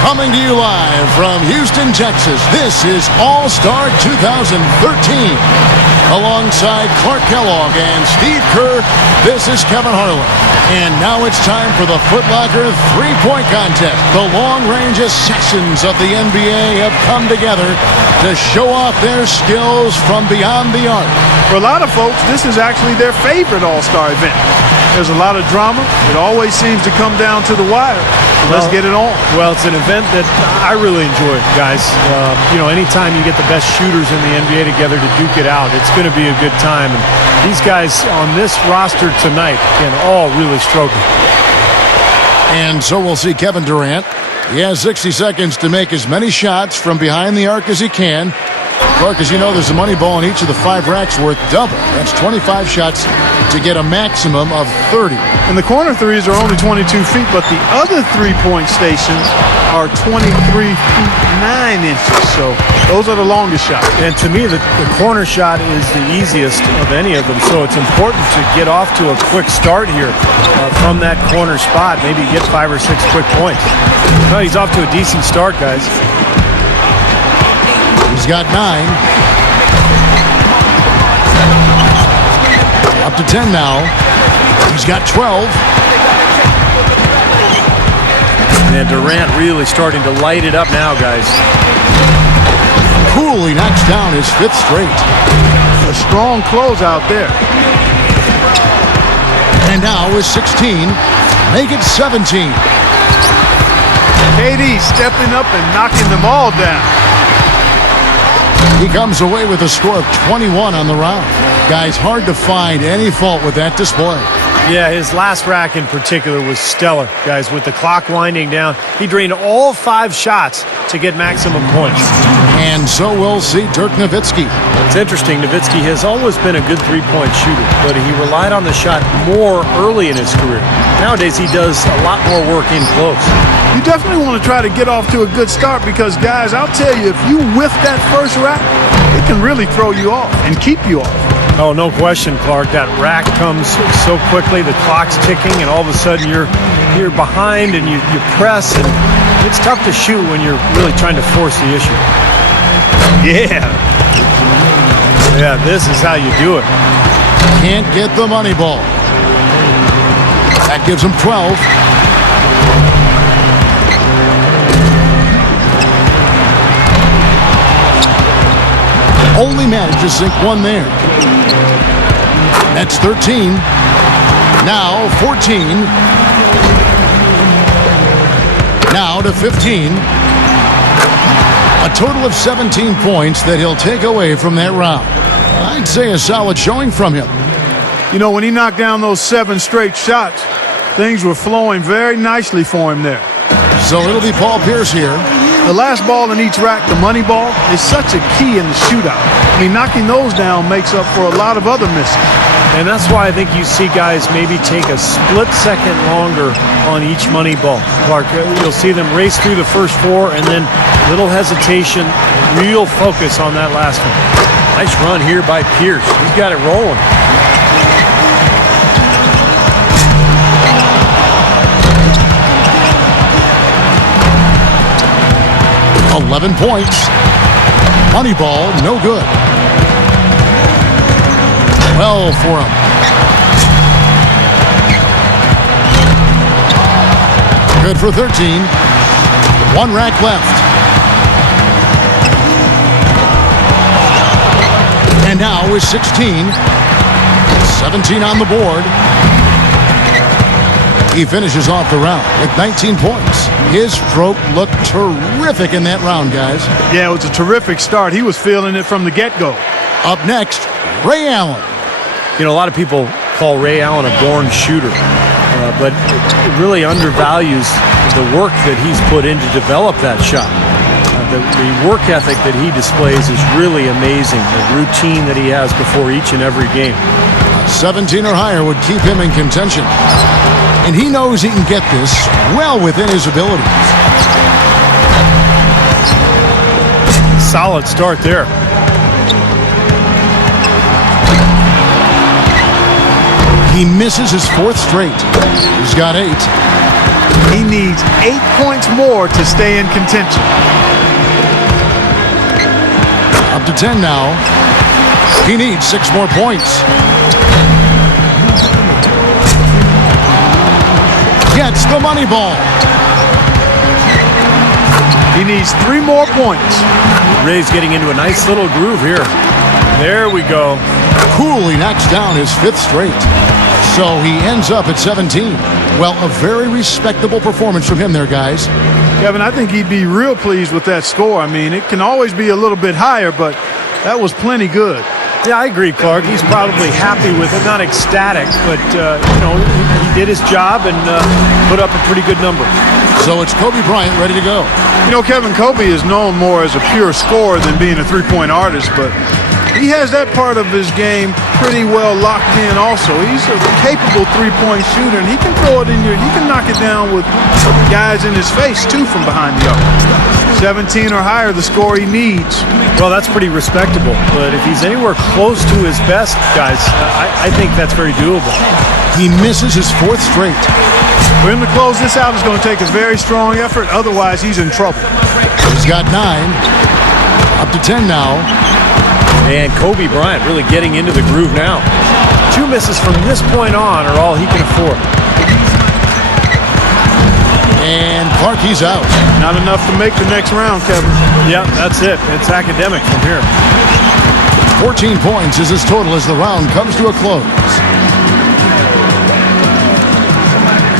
Coming to you live from Houston, Texas, this is All-Star 2013. Alongside Clark Kellogg and Steve Kerr, this is Kevin Harlan. And now it's time for the Foot Locker three-point contest. The long-range assassins of the NBA have come together to show off their skills from beyond the arc. For a lot of folks, this is actually their favorite All-Star event. There's a lot of drama. It always seems to come down to the wire. Let's get it on. Well, it's an event that I really enjoy, guys. Anytime you get the best shooters in the NBA together to duke it out, it's going to be a good time. And these guys on this roster tonight can all really stroke it. And so we'll see Kevin Durant. He has 60 seconds to make as many shots from behind the arc as he can. Clark, as you know, there's a money ball in each of the 5 racks worth double. That's 25 shots to get a maximum of 30. And the corner threes are only 22 feet, but the other three-point stations are 23 feet 9 inches. So those are the longest shots. And to me, the corner shot is the easiest of any of them. So it's important to get off to a quick start here from that corner spot. Maybe get 5 or 6 quick points. Well, he's off to a decent start, guys. He's got 9. Up to 10 now. He's got 12. And Durant really starting to light it up now, guys. Coolly knocks down his 5th straight. A strong close out there. And now with 16, make it 17. KD stepping up and knocking them all down. He comes away with a score of 21 on the round. Guys, hard to find any fault with that display. Yeah, his last rack in particular was stellar, guys. With the clock winding down, he drained all 5 shots to get maximum points. And so we'll see Dirk Nowitzki. It's interesting, Nowitzki has always been a good three-point shooter, but he relied on the shot more early in his career. Nowadays, he does a lot more work in close. You definitely want to try to get off to a good start because, guys, I'll tell you, if you whiff that first rack, it can really throw you off and keep you off. Oh, no question, Clark. That rack comes so quickly, the clock's ticking, and all of a sudden you're behind and you press, and it's tough to shoot when you're really trying to force the issue. Yeah, this is how you do it. Can't get the money ball. That gives him 12. Only managed to sink 1 there. That's 13. Now 14. Now to 15. A total of 17 points that he'll take away from that round. I'd say a solid showing from him. You know, when he knocked down those 7 straight shots, things were flowing very nicely for him there. So it'll be Paul Pierce here. The last ball in each rack, the money ball, is such a key in the shootout. I mean, knocking those down makes up for a lot of other misses. And that's why I think you see guys maybe take a split second longer on each money ball. Clark, you'll see them race through the first 4 and then little hesitation, real focus on that last one. Nice run here by Perice. He's got it rolling. $11 points. Money ball, no good. 12 for him. Good for 13. 1 rack left. And now with 16. 17 on the board. He finishes off the round with 19 points. His stroke looked terrific in that round, guys. Yeah, it was a terrific start. He was feeling it from the get-go. Up next, Ray Allen. You know, a lot of people call Ray Allen a born shooter, but it really undervalues the work that he's put in to develop that shot. The work ethic that he displays is really amazing. The routine that he has before each and every game. 17 or higher would keep him in contention. And he knows he can get this well within his abilities. Solid start there. He misses his 4th straight. He's got 8. He needs 8 points more to stay in contention. Up to 10 now. He needs 6 more points. Gets the money ball. He needs 3 more points. Ray's getting into a nice little groove here. There we go. Coolly knocks down his 5th straight. So he ends up at 17. Well, a very respectable performance from him there, guys. Kevin, I think he'd be real pleased with that score. I mean, it can always be a little bit higher, but that was plenty good. Yeah, I agree, Clark. He's probably happy with it. Not ecstatic, but, he did his job and put up a pretty good number. So it's Kobe Bryant ready to go. You know, Kevin, Kobe is known more as a pure scorer than being a three-point artist, but he has that part of his game pretty well locked in also. He's a capable three-point shooter, and he can throw it in he can knock it down with guys in his face, too, from behind the arc. 17 or higher, the score he needs. Well, that's pretty respectable, but if he's anywhere close to his best, guys, I think that's very doable. He misses his 4th straight. For him to close this out is going to take a very strong effort. Otherwise, he's in trouble. He's got 9. Up to 10 now. And Kobe Bryant really getting into the groove now. 2 misses from this point on are all he can afford. And Clark, he's out. Not enough to make the next round, Kevin. Yeah, that's it. It's academic from here. 14 points is his total as the round comes to a close.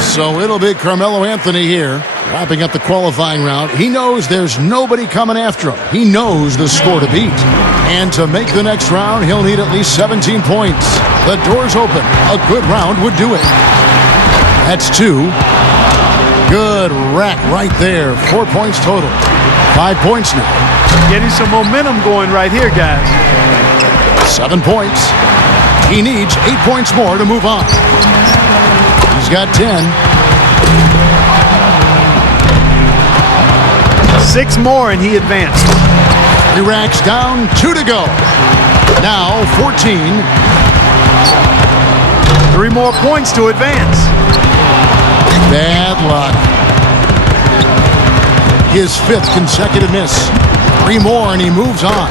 So it'll be Carmelo Anthony here, wrapping up the qualifying round. He knows there's nobody coming after him. He knows the score to beat. And to make the next round, he'll need at least 17 points. The door's open. A good round would do it. That's 2. Good rack right there. 4 points total. 5 points now. Getting some momentum going right here, guys. 7 points. He needs 8 points more to move on. He's got 10. 6 more and he advanced. 3 racks down, 2 to go. Now 14. 3 more points to advance. Bad luck. His 5th consecutive miss. 3 more and he moves on.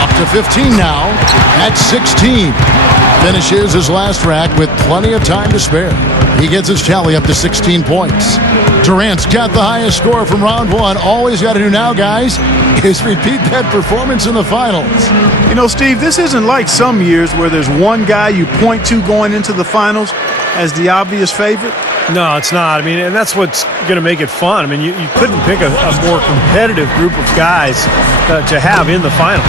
Up to 15 now. At 16. Finishes his last rack with plenty of time to spare. He gets his tally up to 16 points. Durant's got the highest score from round 1. All he's got to do now, guys, is repeat that performance in the finals. You know, Steve, this isn't like some years where there's one guy you point to going into the finals as the obvious favorite. No, it's not. I mean, and that's what's going to make it fun. I mean, you couldn't pick a more competitive group of guys to have in the finals.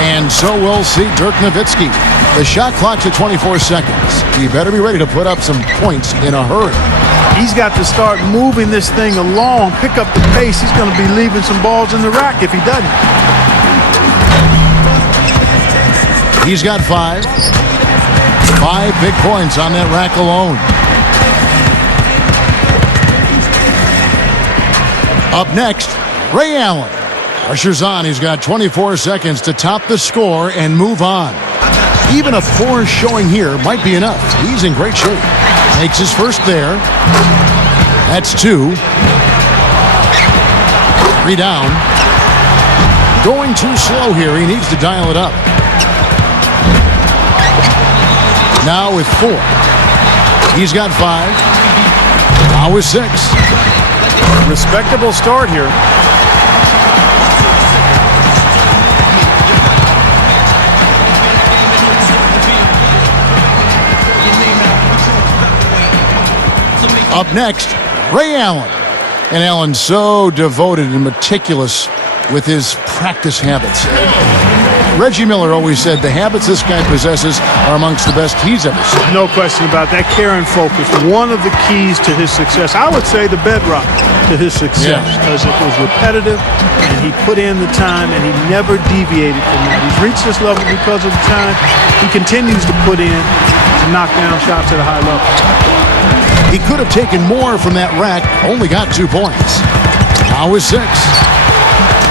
And so we'll see Dirk Nowitzki. The shot clock's at 24 seconds. He better be ready to put up some points in a hurry. He's got to start moving this thing along, pick up the pace. He's going to be leaving some balls in the rack if he doesn't. He's got 5. 5 big points on that rack alone. Up next, Ray Allen. Ushers on. He's got 24 seconds to top the score and move on. Even a 4 showing here might be enough. He's in great shape. Makes his first there. That's 2. 3 down. Going too slow here. He needs to dial it up. Now with 4. He's got 5. Now with 6. Respectable start here. Up next, Ray Allen. And Allen's so devoted and meticulous with his practice habits. Reggie Miller always said the habits this guy possesses are amongst the best he's ever seen. No question about that. Care and focus, one of the keys to his success. I would say the bedrock to his success, because it was repetitive and he put in the time and he never deviated from that. He's reached this level because of the time. He continues to put in to knock down shots at a high level. He could have taken more from that rack, only got 2 points. Now with 6.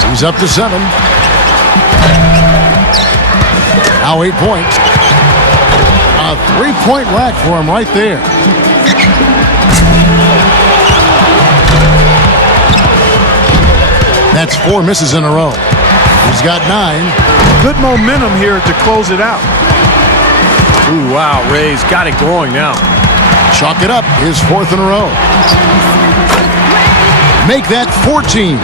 He's up to 7. Now 8 points. A 3-point rack for him right there. That's 4 misses in a row. He's got 9. Good momentum here to close it out. Ooh, wow, Ray's got it going now. Chalk it up, his 4th in a row. Make that 14.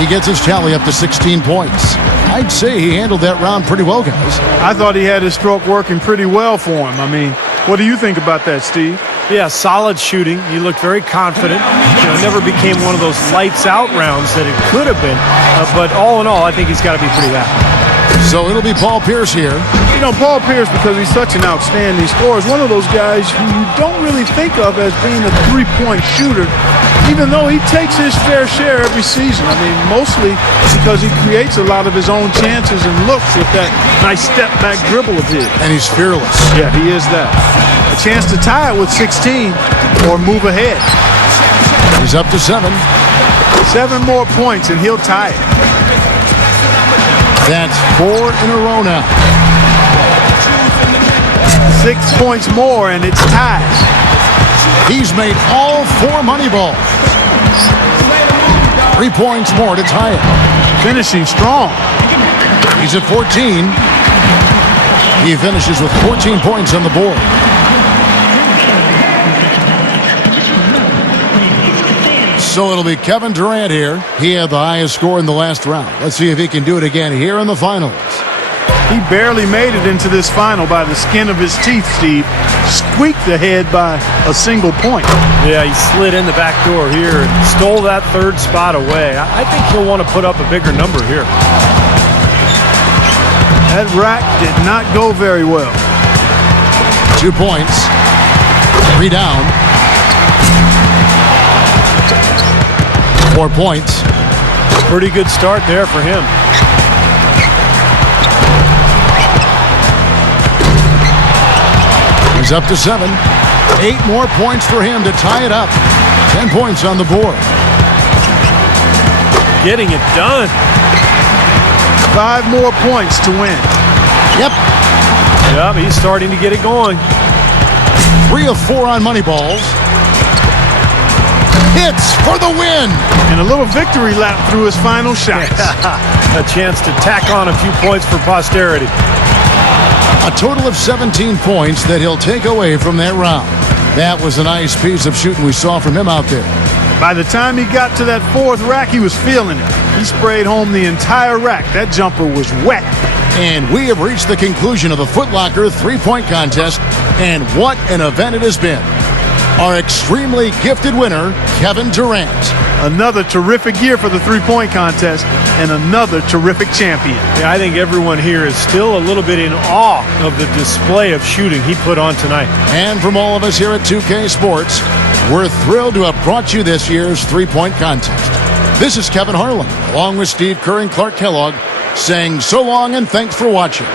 He gets his tally up to 16 points. I'd say he handled that round pretty well, guys. I thought he had his stroke working pretty well for him. I mean, what do you think about that, Steve? Yeah, solid shooting. He looked very confident. It never became one of those lights-out rounds that it could have been. But all in all, I think he's got to be pretty happy. So it'll be Paul Perice here. You know, Paul Perice, because he's such an outstanding scorer, is one of those guys who you don't really think of as being a three-point shooter, even though he takes his fair share every season. I mean, mostly because he creates a lot of his own chances and looks with that nice step-back dribble of his. And he's fearless. Yeah, he is that. A chance to tie it with 16 or move ahead. He's up to 7. 7 more points and he'll tie it. That's 4 in a row now. 6 points more and it's tied. He's made all 4 money balls. 3 points more to tie it. Finishing strong. He's at 14. He finishes with 14 points on the board. So it'll be Kevin Durant here. He had the highest score in the last round. Let's see if he can do it again here in the finals. He barely made it into this final by the skin of his teeth, Steve. Squeaked ahead by a single point. Yeah, he slid in the back door here and stole that 3rd spot away. I think he'll want to put up a bigger number here. That rack did not go very well. 2 points. 3 down. 4 points. Pretty good start there for him. He's up to 7. 8 more points for him to tie it up. 10 points on the board. Getting it done. 5 more points to win. Yep. Yep, he's starting to get it going. 3 of 4 on money balls. Hits for the win. And a little victory lap through his final shots. A chance to tack on a few points for posterity. A total of 17 points that he'll take away from that round. That was a nice piece of shooting we saw from him out there. By the time he got to that 4th rack, he was feeling it. He sprayed home the entire rack. That jumper was wet. And we have reached the conclusion of the Foot Locker 3-point contest. And what an event it has been. Our extremely gifted winner, Kevin Durant. Another terrific year for the 3-point contest and another terrific champion. Yeah, I think everyone here is still a little bit in awe of the display of shooting he put on tonight. And from all of us here at 2K Sports, we're thrilled to have brought you this year's 3-point contest. This is Kevin Harlan, along with Steve Kerr and Clark Kellogg, saying so long and thanks for watching.